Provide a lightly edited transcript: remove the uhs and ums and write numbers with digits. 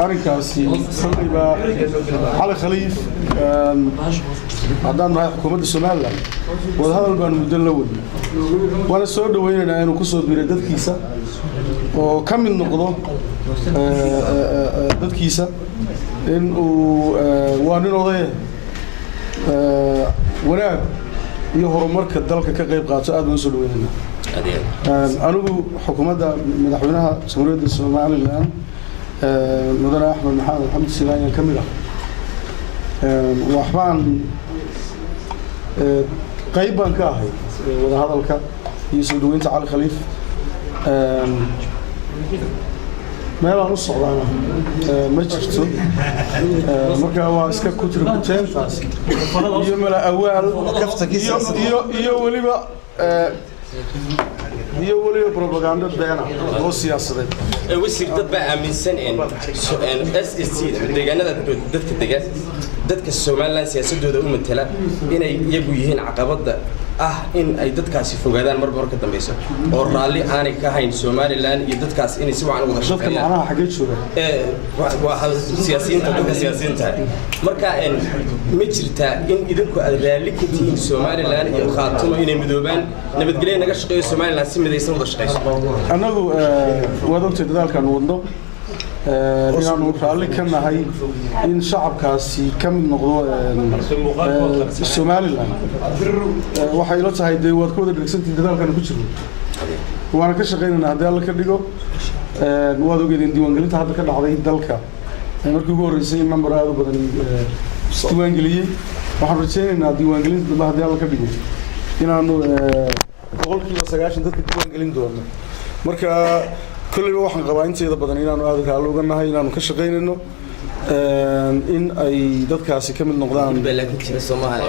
أرنكاسي صليبا على خليف عدان رايح حكومة السومالية وهذا البان مدلول وأنا سؤال دوينا إنه كسر برداد كيسة وكم من نقطة داد كيسة إنه وأنا نضيه وناك يهرب مركز دلك كغيب قاطع أدون سلوينا أنا حكومة مدحونها سمرية السومالي الآن مدن أحمد محمد سليمان كاملة وأحبان قريبا كاهي وهذا الك يسودوين تعال خليف ما لا نص على ما جرتوا مركا واسكا كتر كتير فاس يوم الأول كفتك يو وليبا هي ولي بروباغندا بينا oo siyaasadeed wasiir dad baa aaminsan in SSC deegaanada dadka Soomaaliland siyaasadooda u matala inay iyagu yihiin caqabada ah in ay dadkaasi fogaadaan marba ka dambayso oo raali aanay ka hayn Soomaaliland iyo dadkaas inay si wacan uga shaqeeyaan macnaha xagee jooga waa siyaasiyiinta marka ma jirta in idinku aad raali ka tihiin Soomaaliland iyo khaatumo inay midoobaan nabadgelyo naga shaqeeyo Soomaaliland si midaysan wada shaqeeyso anagu wadogta dadaalkan wadno inaanu raali ka nahay in shacabkaasi ka mid noqdo Soomaaliland waxay la tahay de wad ku wada dhigsantii dadaalkan ku jiro waana ka shaqeynaa hadii alla ka dhigo wad ogeedin diiwaangelinta hadda ka dhacday dalka markii ugu horeysay number aad u badan diiwaangeliyay waxaan rajaynaynaa diiwaangelinta dad hadii alla ka dhigo inaanu boqolkiiba 90 dadka diiwaangelin doono marka كل واحد قوانين سيدا بدنينا إنه هذا كله وجناها إنه كشقين إنه إن أي ضد كاسي كم النقدان بلكن كذا سماها